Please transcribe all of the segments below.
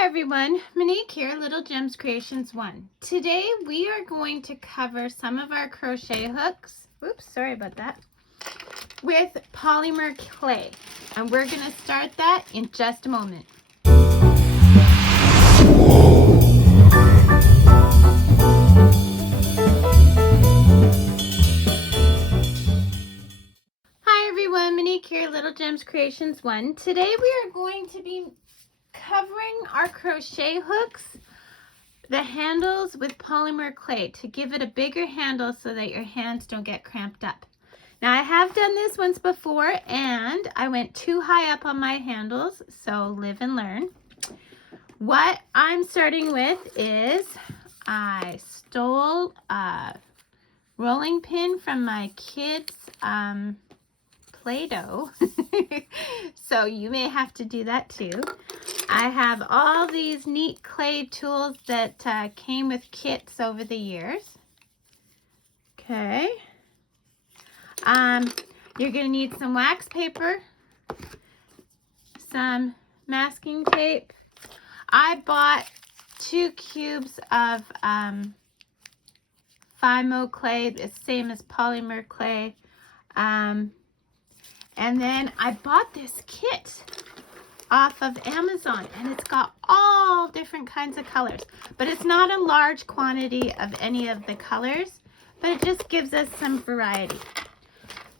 Hi everyone, Monique here, Little Gems Creations 1. Today we are going to cover some of our crochet hooks, oops, sorry about that, with polymer clay. And we're going to start that in just a moment. Hi everyone, Monique here, Little Gems Creations 1. Today we are going to be covering our crochet hooks, the handles, with polymer clay to give it a bigger handle so that your hands don't get cramped up. Now I have done this once before and I went too high up on my handles, so live and learn. What I'm starting with is I stole a rolling pin from my kids' Play-Doh. So you may have to do that too. I have all these neat clay tools that came with kits over the years. Okay. You're going to need some wax paper, some masking tape. I bought 2 cubes of Fimo clay, the same as polymer clay. And then I bought this kit off of Amazon, and it's got all different kinds of colors, but it's not a large quantity of any of the colors, but it just gives us some variety.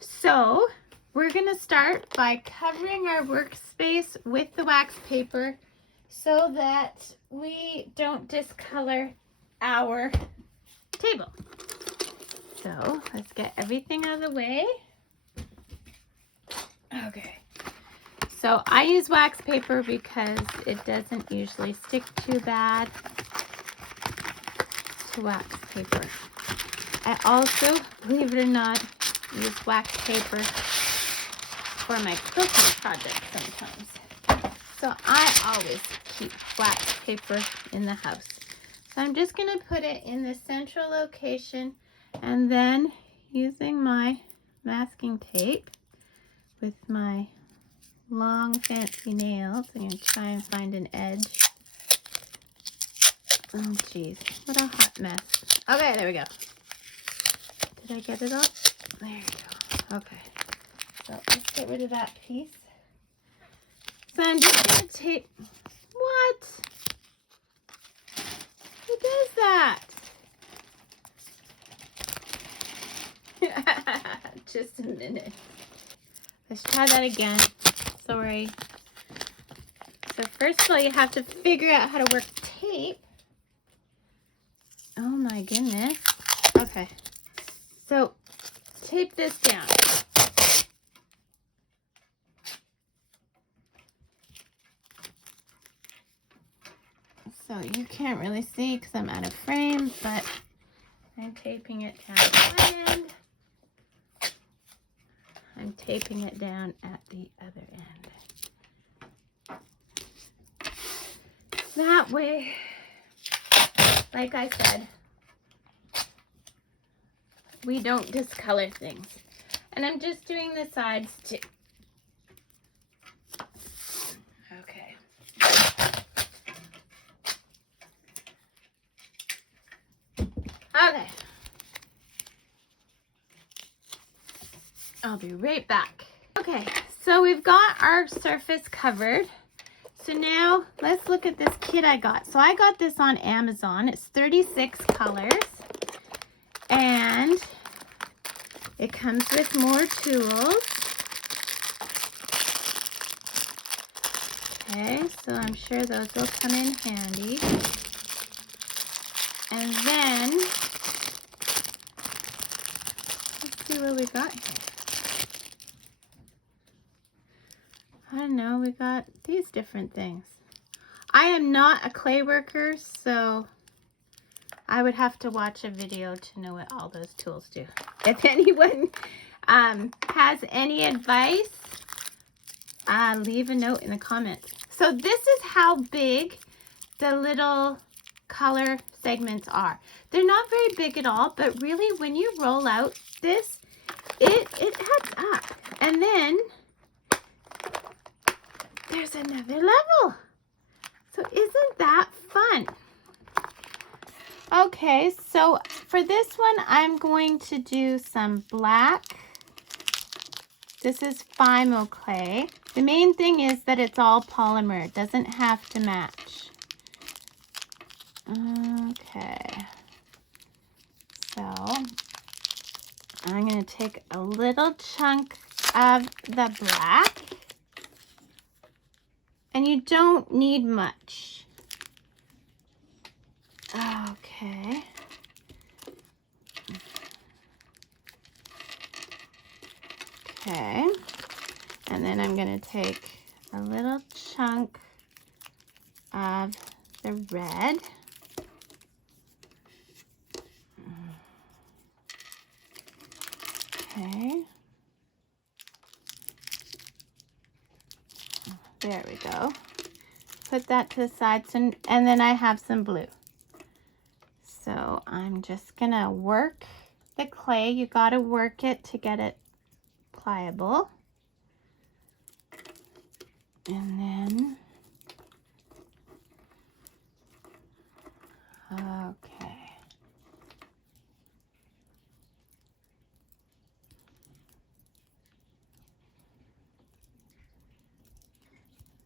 So we're going to start by covering our workspace with the wax paper so that we don't discolor our table. So let's get everything out of the way. Okay. So I use wax paper because it doesn't usually stick too bad to wax paper. I also, believe it or not, use wax paper for my quilting project sometimes. So I always keep wax paper in the house. So I'm just going to put it in the central location, and then using my masking tape with my long fancy nails, I'm going to try and find an edge. Oh geez, what a hot mess. Okay, there we go. Did I get it all? There we go. Okay, so let's get rid of that piece. So I'm just going to tape. What? Who does that? Just a minute. Let's try that again. Sorry. So first of all, you have to figure out how to work tape. Oh my goodness. Okay. So tape this down. So you can't really see because I'm out of frame, but I'm taping it down at one end. I'm taping it down at the other end. That way, like I said, we don't discolor things. And I'm just doing the sides too. Okay. Okay. I'll be right back. Okay, so we've got our surface covered. So now let's look at this kit I got. So I got this on Amazon. It's 36 colors. And it comes with more tools. Okay, so I'm sure those will come in handy. And then, let's see what we got here. I don't know, we got these different things. I am not a clay worker, so I would have to watch a video to know what all those tools do. If anyone has any advice, leave a note in the comments. So this is how big the little color segments are. They're not very big at all, but really when you roll out this, it adds up. And then there's another level. So isn't that fun? Okay, so for this one, I'm going to do some black. This is Fimo clay. The main thing is that it's all polymer. It doesn't have to match. Okay. So I'm going to take a little chunk of the black. And you don't need much. Okay. Okay. And then I'm going to take a little chunk of the red. Okay. There we go. Put that to the side. So, and then I have some blue. So I'm just going to work the clay. You got to work it to get it pliable. And then, okay.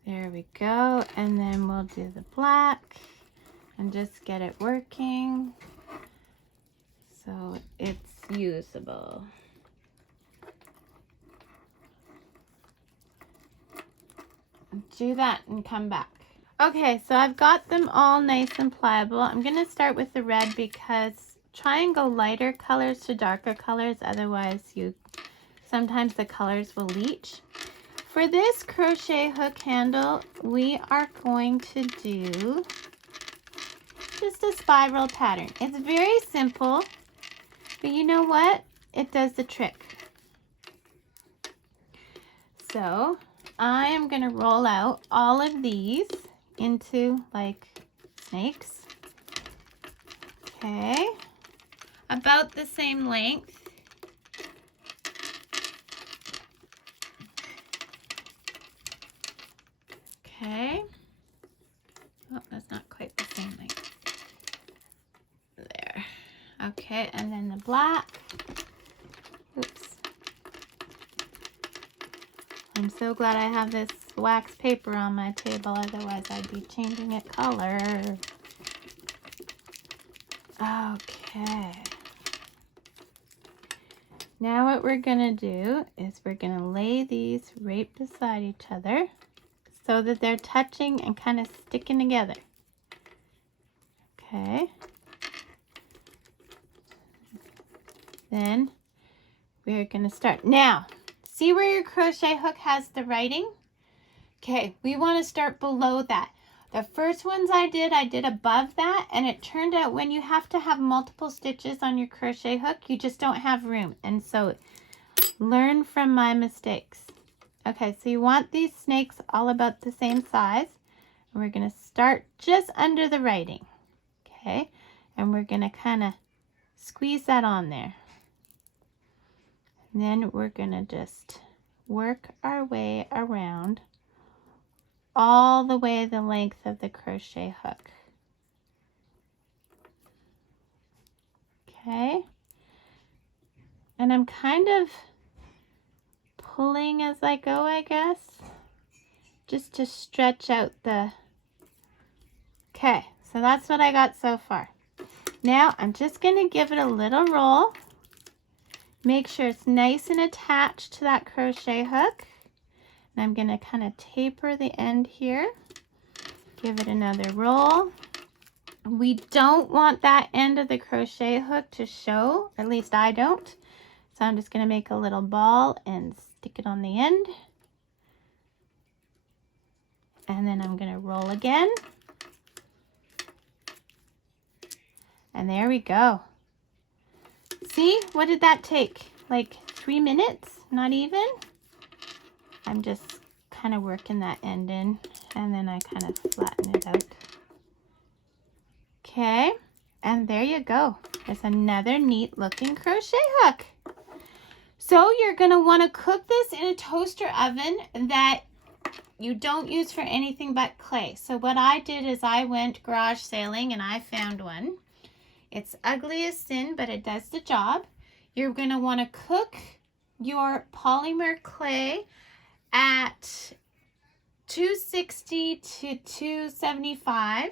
There we go. And then we'll do the black and just get it working so it's usable. Do that and come back. Okay, so I've got them all nice and pliable. I'm going to start with the red because try and go lighter colors to darker colors, otherwise sometimes the colors will leach. For this crochet hook handle, we are going to do just a spiral pattern. It's very simple, but you know what? It does the trick. So I am going to roll out all of these into like snakes. Okay. About the same length. Okay. Oh, that's not quite the same length. There. Okay, and then the black. Oops. I'm so glad I have this wax paper on my table, otherwise I'd be changing it color. Okay. Now what we're gonna do is we're gonna lay these right beside each other so that they're touching and kind of sticking together. Okay. Then we're gonna start. Now, see where your crochet hook has the writing? Okay, we want to start below that. The first ones I did above that, and it turned out when you have to have multiple stitches on your crochet hook, you just don't have room. And so learn from my mistakes. Okay, so you want these snakes all about the same size. And we're going to start just under the writing. Okay, and we're going to kind of squeeze that on there. And then we're going to just work our way around all the way the length of the crochet hook. Okay, and I'm kind of pulling as I go, I guess, just to stretch out the. Okay, so that's what I got so far. Now I'm just going to give it a little roll. Make sure it's nice and attached to that crochet hook. And I'm going to kind of taper the end here. Give it another roll. We don't want that end of the crochet hook to show, at least I don't. So I'm just going to make a little ball and stick it on the end. And then I'm going to roll again. And there we go. See, what did that take? Like 3 minutes? Not even? I'm just kind of working that end in, and then I kind of flatten it out. Okay, and there you go. There's another neat looking crochet hook. So you're going to want to cook this in a toaster oven that you don't use for anything but clay. So what I did is I went garage sailing and I found one. It's ugly as sin, but it does the job. You're going to want to cook your polymer clay at 260 to 275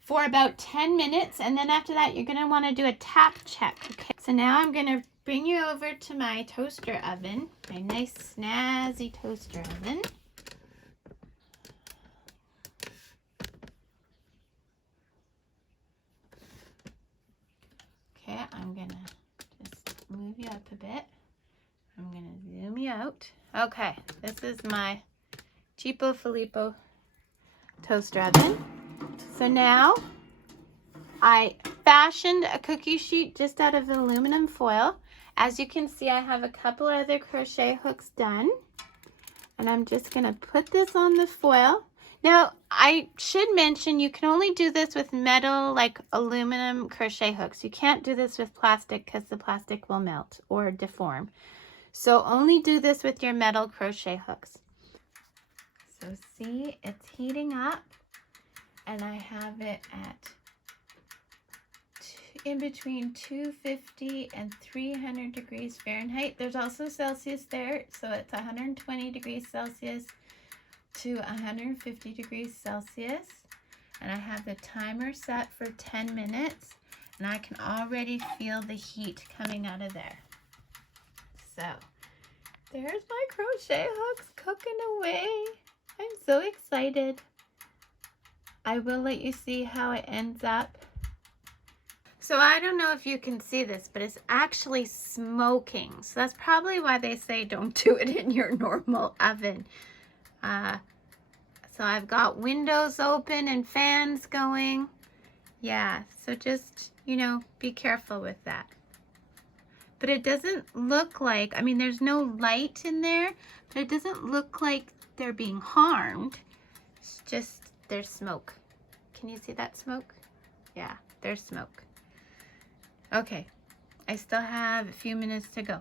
for about 10 minutes. And then after that, you're going to want to do a tap check. Okay. So now I'm going to bring you over to my toaster oven, my nice snazzy toaster oven. Okay, I'm going to just move you up a bit. I'm going to zoom you out. Okay, this is my Cheapo Filippo toaster oven. So now I fashioned a cookie sheet just out of aluminum foil. As you can see, I have a couple other crochet hooks done. And I'm just going to put this on the foil. Now, I should mention you can only do this with metal, like aluminum crochet hooks. You can't do this with plastic because the plastic will melt or deform. So only do this with your metal crochet hooks. So see, it's heating up. And I have it at in between 250 and 300 degrees Fahrenheit. There's also Celsius there, so it's 120 degrees Celsius to 150 degrees Celsius. And I have the timer set for 10 minutes, and I can already feel the heat coming out of there. So there's my crochet hooks cooking away. I'm so excited. I will let you see how it ends up. So I don't know if you can see this, but it's actually smoking. So that's probably why they say don't do it in your normal oven. So I've got windows open and fans going. Yeah, so just, you know, be careful with that. But it doesn't look like, I mean, there's no light in there, but it doesn't look like they're being harmed. It's just, there's smoke. Can you see that smoke? Yeah, there's smoke. Okay, I still have a few minutes to go.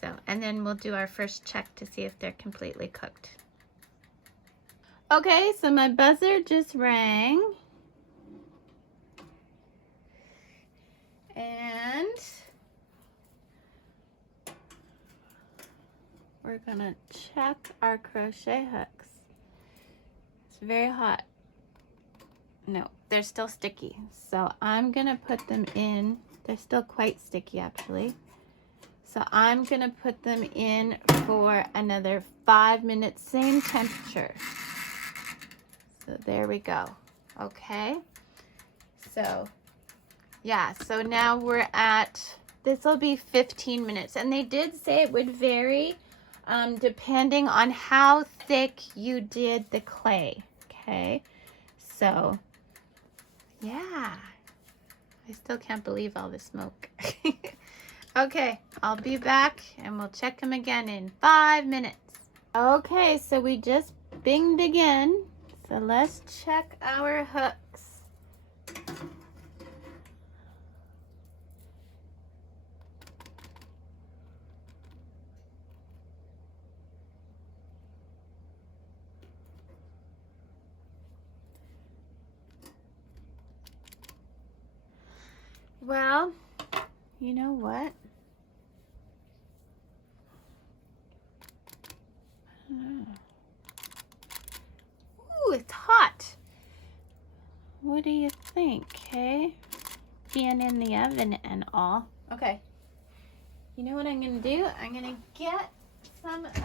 So, and then we'll do our first check to see if they're completely cooked. Okay, so my buzzer just rang. And we're gonna check our crochet hooks. It's very hot. No, they're still sticky. So I'm gonna put them in. They're still quite sticky actually. So I'm gonna put them in for another 5 minutes, same temperature. So there we go. Okay. So yeah, so now we're at, this will be 15 minutes. And they did say it would vary depending on how thick you did the clay. Okay. So yeah, I still can't believe all the smoke. Okay, I'll be back and we'll check them again in 5 minutes. Okay, so we just binged again. So let's check our hooks. Well, you know what? Ooh, it's hot. What do you think, hey? Being in the oven and all. Okay. You know what I'm going to do? I'm going to get some of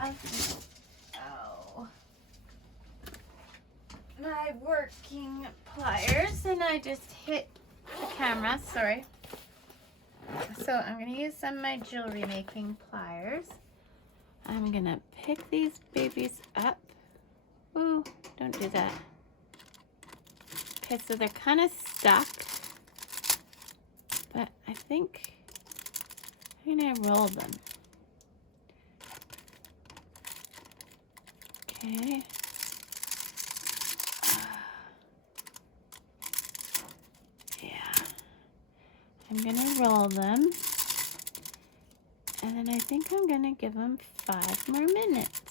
my working pliers, and I just hit the camera, sorry. So I'm going to use some of my jewelry making pliers. I'm going to pick these babies up. Ooh, don't do that. Okay, so they're kind of stuck, but I think I'm going to roll them. Okay. I'm gonna roll them, and then I think I'm gonna give them 5 more minutes.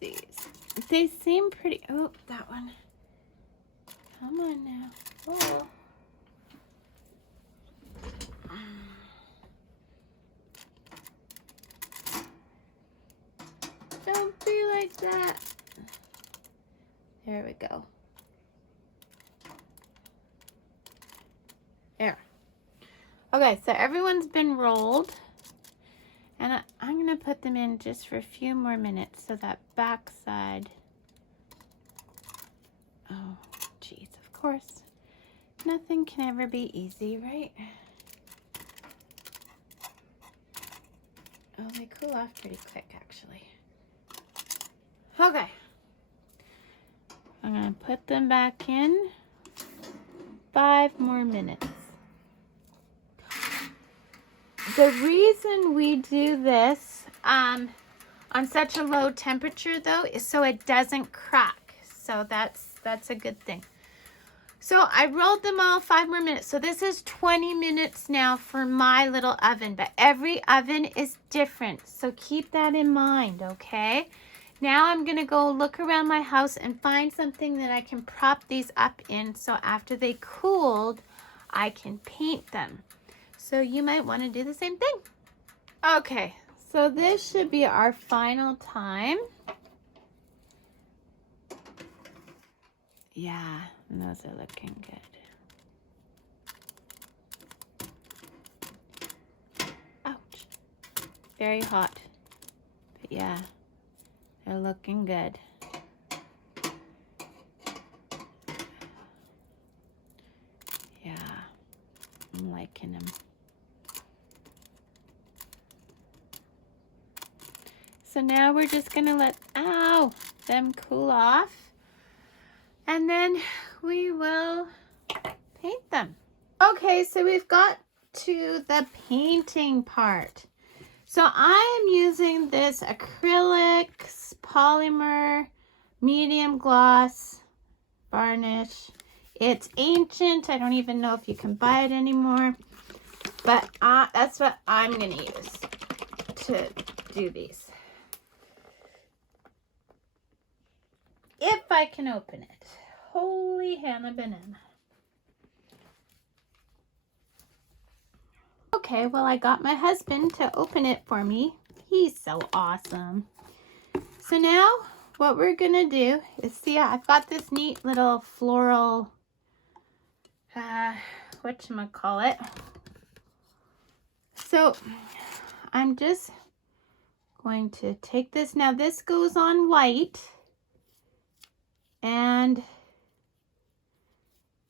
these. They seem pretty. Oh, that one. Come on now. Oh. Don't be like that. There we go. There. Okay, so everyone's been rolled. And I'm going to put them in just for a few more minutes so that back side. Oh, geez, of course. Nothing can ever be easy, right? Oh, they cool off pretty quick, actually. Okay. I'm going to put them back in. 5 more minutes. The reason we do this on such a low temperature, though, is so it doesn't crack. So that's a good thing. So I rolled them all 5 more minutes. So this is 20 minutes now for my little oven, but every oven is different. So keep that in mind, okay? Now I'm gonna go look around my house and find something that I can prop these up in so after they cooled, I can paint them. So you might want to do the same thing. Okay, so this should be our final time. Yeah, and those are looking good. Ouch. Very hot. But yeah, they're looking good. Yeah, I'm liking them. So now we're just gonna let them cool off, and then we will paint them. Okay, so we've got to the painting part. So I am using this acrylics polymer medium gloss varnish. It's ancient. I don't even know if you can buy it anymore, but that's what I'm gonna use to do these. If I can open it. Holy Hannah banana. Okay, well, I got my husband to open it for me. He's so awesome. So now what we're gonna do is, see, I've got this neat little floral, whatchamacallit. So I'm just going to take this. Now this goes on white and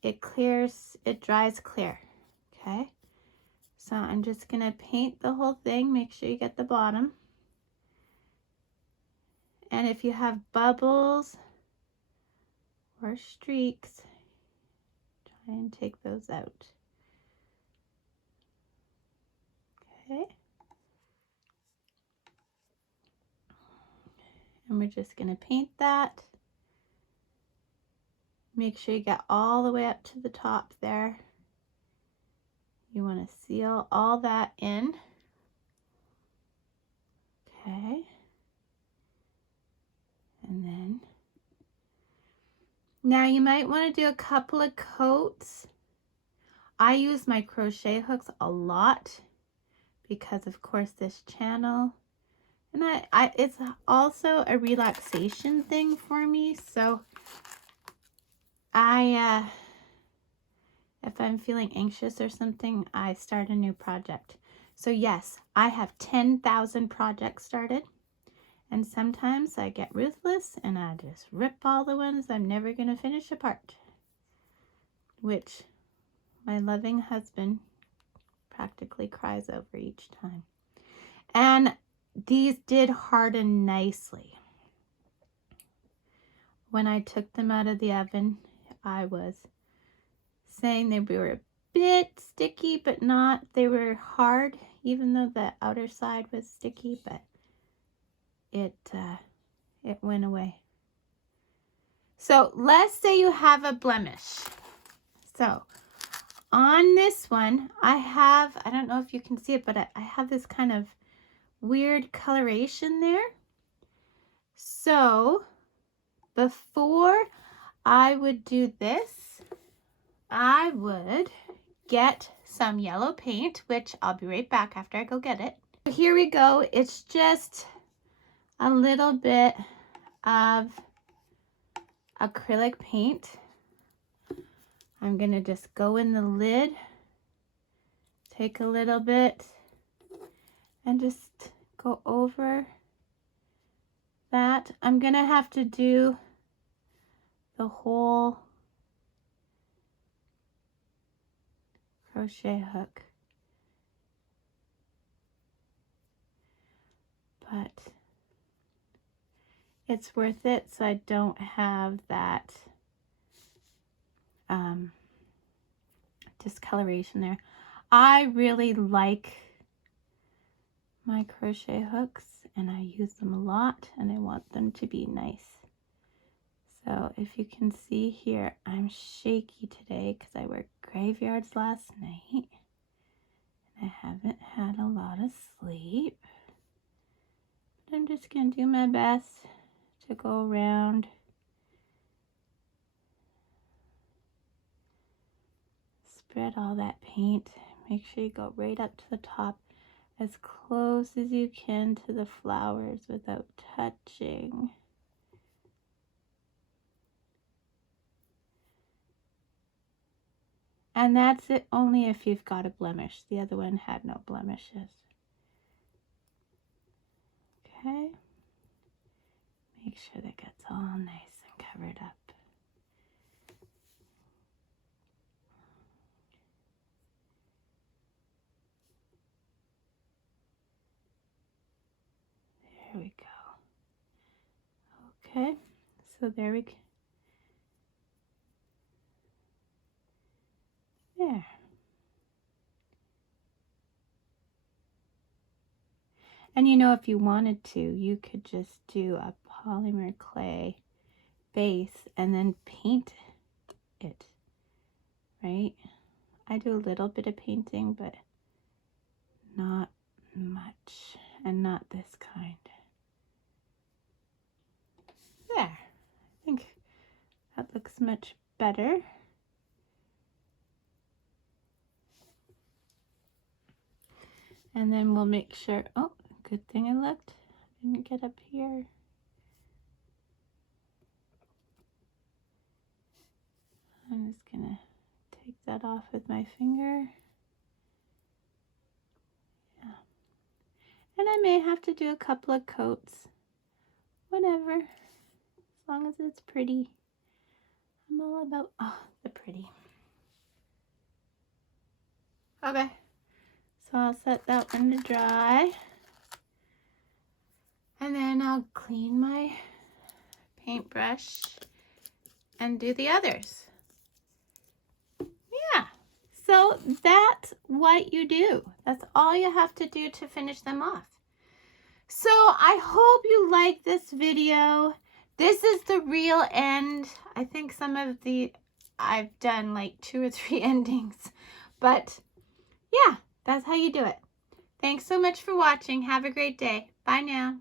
it clears, it dries clear, okay? So I'm just gonna paint the whole thing. Make sure you get the bottom. And if you have bubbles or streaks, try and take those out. Okay. And we're just gonna paint that. Make sure you get all the way up to the top there. You want to seal all that in. Okay. And then, now you might want to do a couple of coats. I use my crochet hooks a lot because, of course, this channel, and it's also a relaxation thing for me. So if I'm feeling anxious or something, I start a new project. So yes, I have 10,000 projects started, and sometimes I get ruthless and I just rip all the ones I'm never going to finish apart, which my loving husband practically cries over each time. And these did harden nicely. When I took them out of the oven, I was saying they were a bit sticky, but not, they were hard, even though the outer side was sticky, but it went away. So let's say you have a blemish. So on this one, I don't know if you can see it, but I have this kind of weird coloration there. So before I would do this, I would get some yellow paint, which I'll be right back after I go get it. Here we go. It's just a little bit of acrylic paint. I'm gonna just go in the lid, take a little bit, and just go over that. I'm gonna have to do the whole crochet hook, but it's worth it so I don't have that discoloration there. I really like my crochet hooks and I use them a lot and I want them to be nice. So if you can see here, I'm shaky today because I worked graveyards last night and I haven't had a lot of sleep. But I'm just going to do my best to go around. Spread all that paint. Make sure you go right up to the top as close as you can to the flowers without touching. And that's it only if you've got a blemish. The other one had no blemishes. Okay. Make sure that gets all nice and covered up. There we go. Okay, so there we go. There. And you know, if you wanted to, you could just do a polymer clay base and then paint it, right? I do a little bit of painting, but not much, and not this kind. There, I think that looks much better. And then we'll make sure, oh, good thing I looked. I didn't get up here. I'm just gonna take that off with my finger. Yeah. And I may have to do a couple of coats. Whatever, as long as it's pretty. I'm all about, oh, the pretty. Okay, so I'll set that one to dry. And then I'll clean my paintbrush and do the others. Yeah, so that's what you do. That's all you have to do to finish them off. So I hope you like this video. This is the real end. I think some of the, I've done like 2 or 3 endings, but yeah, that's how you do it. Thanks so much for watching. Have a great day. Bye now.